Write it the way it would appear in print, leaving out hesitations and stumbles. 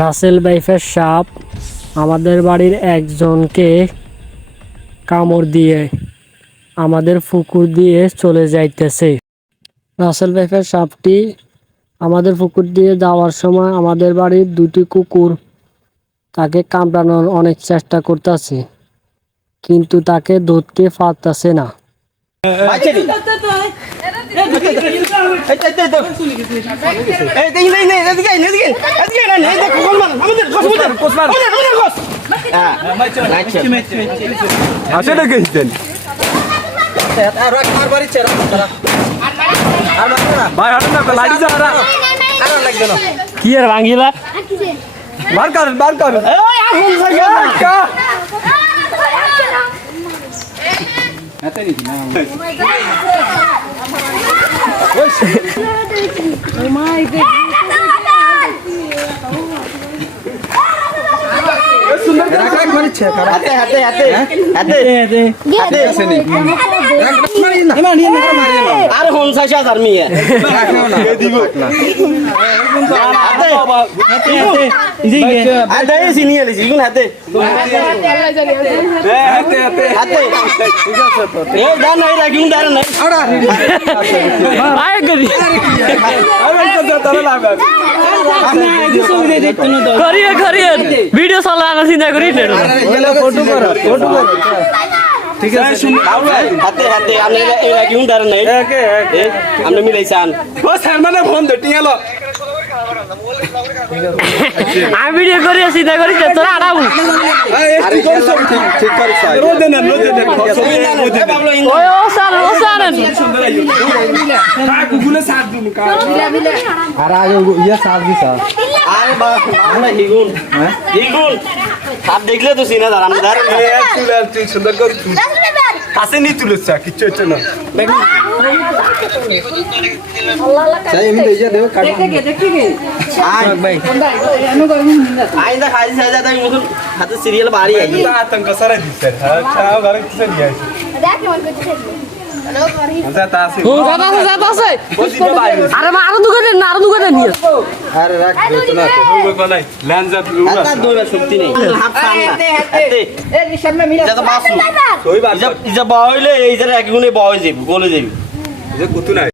রাসেল ভাইফের সাপ আমাদের বাড়ির একজনকে কামড় দিয়ে আমাদের পুকুর দিয়ে চলে যাইতেছে। রাসেল ভাইফের সাপটি আমাদের পুকুর দিয়ে যাওয়ার সময় আমাদের বাড়ির দুটি কুকুর তাকে কামড়ানোর অনেক চেষ্টা করতেছে, কিন্তু তাকে ধরতে পারতেছে না। কি আর ভাঙ্গিলা বার কর ভিডিও চালানো চিন্তা করি ঠিক আছে আমরা মিলাইছান মানে ফোন ধরতে গেল আমি ভিডিও করি চিন্তা করি তোরা আড়াবো ঠিক করে আর আগে ইয়ে সার দিছা আরে বাবা হিগুন হিগুন সাপ দেখলে তো চিনা দাঁড়ান তুই সুন্দর করে কাছে নিয়ে তুলেছে কিচ্ছু হচ্ছে না আইন্দা খাইছি সাইজা তাই মতন হাতে সিরিয়াল বাড়ি আই আতঙ্ক সারা দিছে হ্যাঁ ঘরে কিছু নিয়ে আসে আরো দোকানে না আরো দোকানে নিয়ে আরে রাখ না তো নাই ল্যান্ডা হাত দৌড়া শক্তি নেই হাত খান না এই সামনে মিলা যা তো বাসু ওই বাস ইজা বয়লে এই যে এক গুণে বয় যাবি বলে যাবি যে কুতু নাই